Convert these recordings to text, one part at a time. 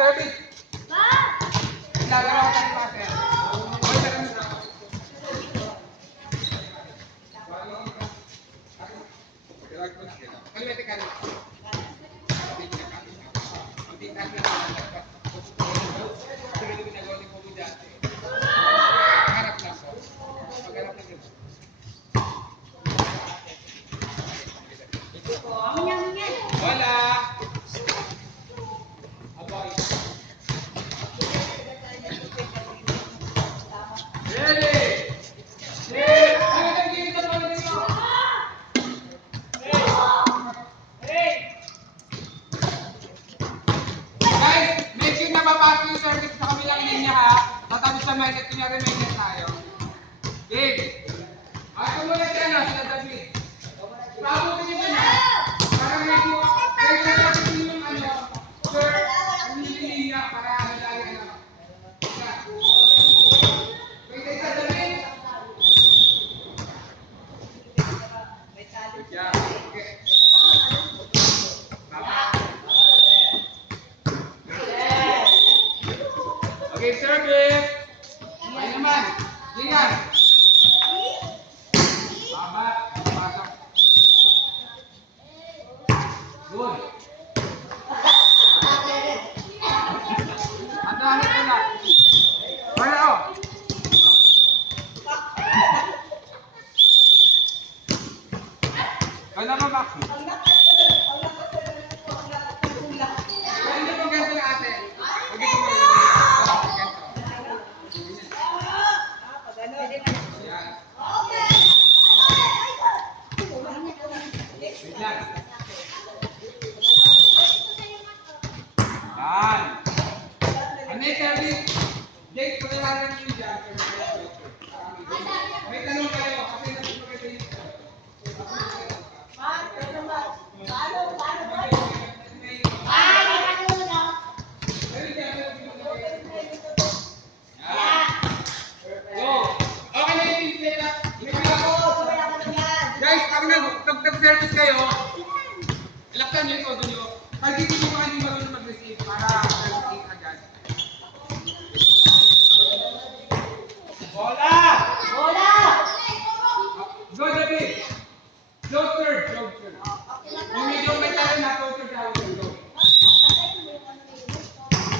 Service. Lagaraw ka ni Master. Hoy, tagang mo. Kaliwete ka rin. Hola. Aboy. Ready. Papasok yung service sa kabilang linya ha. Matapos sa minute, kunyari minute tayo. Game. Ako muna dyan ha, sila David. Pabutin nyo na. Para medyo, kaya natin yung ano, sir, yung linya para lagi ano. Wait, isa David. Good job. Okay. Okay, service. Ay naman. Tingnan. Baba. Pasok. Good. Ando ko na. Wala o. Wala ba ba? Hindi mo ganito na ate. Okay, Jake, pagkakaroon nyo dyan. May tanong kayo. Kasi natin maganda yun. Guys, pag nag-service kayo, ilaksan nyo yung todo nyo. Pag hindi nyo mga hindi marunong mag-receive para mag-receive agad. Bola! Bola! Go, David! Go third, go third. Yung medyo may tayo na, go third tayo. Go.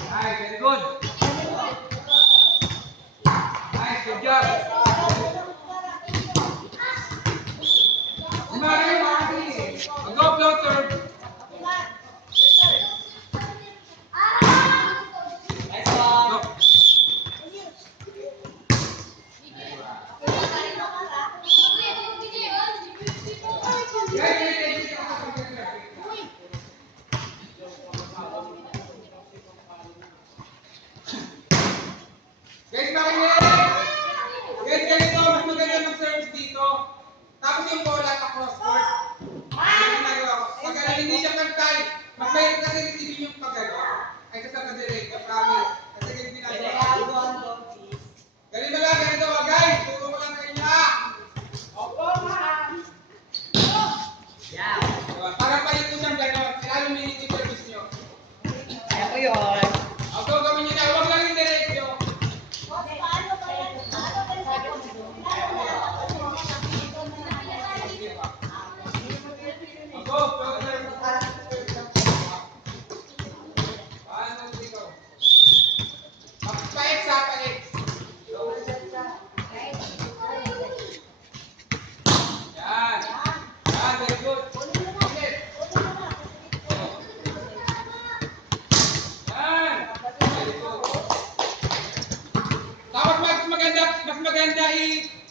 Nice, very good. Nice, good job. Go, go third. Nice one. Go. Guys, makinig! Guys, ganito, mas maganda mag-service dito. Tapos yung bola sa cross-court. Yung ginagawa ko. Pag hindi siya mag-tie, mas mayroon kasi receive yung pag-gano. Ay, sa ka-direct, promise. Kasi ganito ginagawa ko. Ganito lang, ganito ba, guys? Turo ko lang kayo na. Opo, ma'am. Yeah. Para palito siyang gano'n. Lalo minute yung service nyo. Kaya ko yun. Ako, gawin nyo na. Huwag lang yung direct nyo.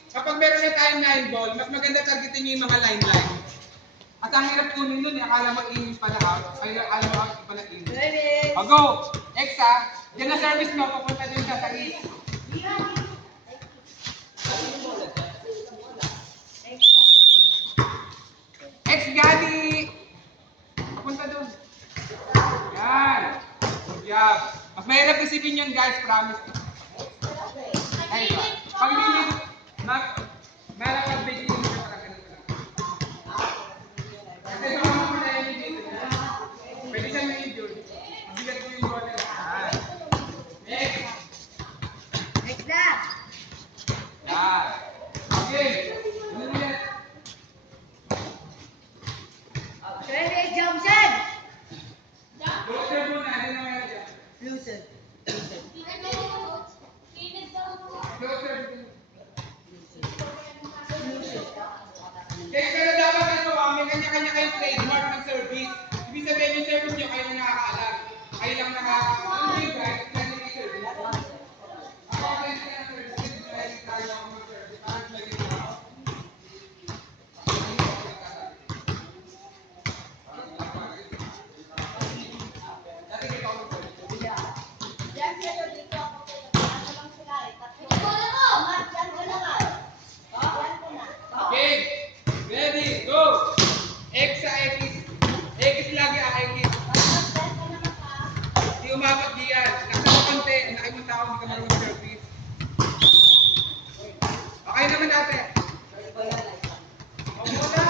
Kapag meron na tayong 9 ball, mas maganda targetin nyo yung mga line-line. At ang hirap kunin nun, akala mo in pala out, ay akala mo out pala in. O go! X ha, dyan na service mo, papunta dun sa east. X Gali! Papunta dun. Yan. Good job. Mas mahirap isipin yun guys, promise. Ay, pag hindi meron kang basic yung para ganito lang. Kasi sa mga mga na dito, pwede siyang na-injure. Mabigat mo yung ball. Ano yung guys? Lagi ni service. Ako guys, kaya service. Lagi tayo ako mag-service. Parang lagi na ako. Dati dito ako mag-service. Okay, ready, go! X sa X. X lagi X. Di umabot diyan. Nasa konti. Nakay mo tao, hindi ka marunong mag-service. Okay naman natin. Ang muna.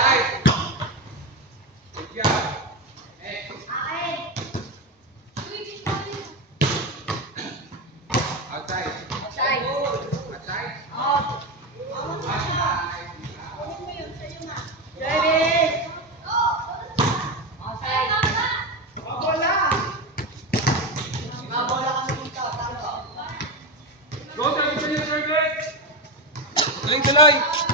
Right. Good job. X. Outside. Outside. Go, service, service! Tuloy, tuloy!